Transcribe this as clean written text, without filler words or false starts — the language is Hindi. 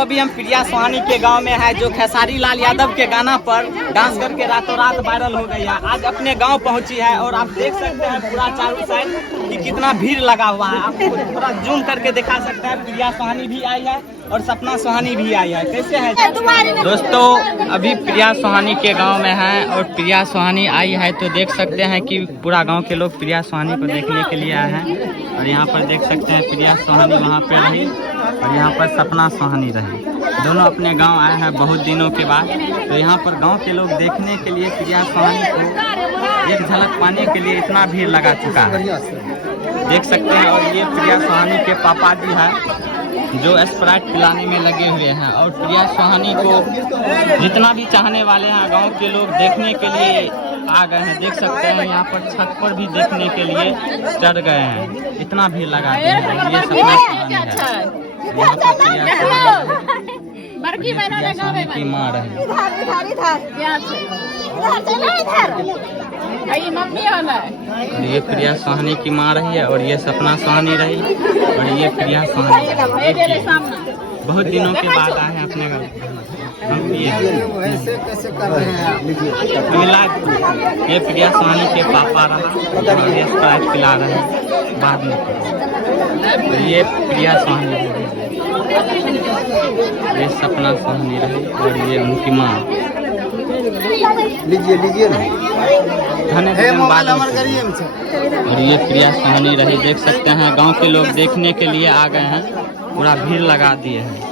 अभी हम प्रिया सोहानी के गांव में है, जो खेसारी लाल यादव के गाना पर डांस करके रातों रात वायरल हो गई है। आज अपने गांव पहुंची है और आप देख सकते हैं पूरा चारों साइड कि कितना भीड़ लगा हुआ है। आपको थोड़ा जूम करके दिखा सकते हैं। प्रिया सोहानी भी आई है और सपना सोहानी भी आई है। कैसे है दोस्तों? अभी प्रिया सोहानी के गाँव में है और प्रिया सोहानी आई है तो देख सकते हैं कि पूरा गाँव के लोग प्रिया सोहानी को देखने के लिए आए हैं। और यहाँ पर देख सकते हैं प्रिया सोहानी वहाँ पे रही और यहाँ पर सपना सोहानी रही। दोनों अपने गांव आए हैं बहुत दिनों के बाद। तो यहाँ पर गांव के लोग देखने के लिए प्रिया सोहानी को एक झलक पाने के लिए इतना भीड़ लगा चुका है, देख सकते हैं। और ये प्रिया सोहानी के पापा जी हैं जो स्प्राइट पिलाने में लगे हुए हैं। और प्रिया सोहानी को जितना भी चाहने वाले हैं गाँव के लोग देखने के लिए आ गए हैं। देख सकते हैं यहाँ पर छत पर भी देखने के लिए चढ़ गए हैं, इतना भीड़ लगा दिया है। ये सपना सोहानी है। यहाँ पर प्रिया सोहानी की माँ रही। और ये प्रिया सोहानी की माँ रही है और ये सपना सोहानी रही और ये प्रिया सोहानी रही। बहुत दिनों के बाद आए हैं अपने घर। ये प्रिया सोहानी के पापा रहा और ये स्प्राइट पिला रहे हैं बाद में। तो ये प्रिया सोहानी रही, ये सपना सोहानी रही और ये उनकी माँ। लीजिए ना, और ये प्रिया सोहानी रही। देख सकते हैं गांव के लोग देखने के लिए आ गए हैं, पूरा भीड़ लगा दिए हैं।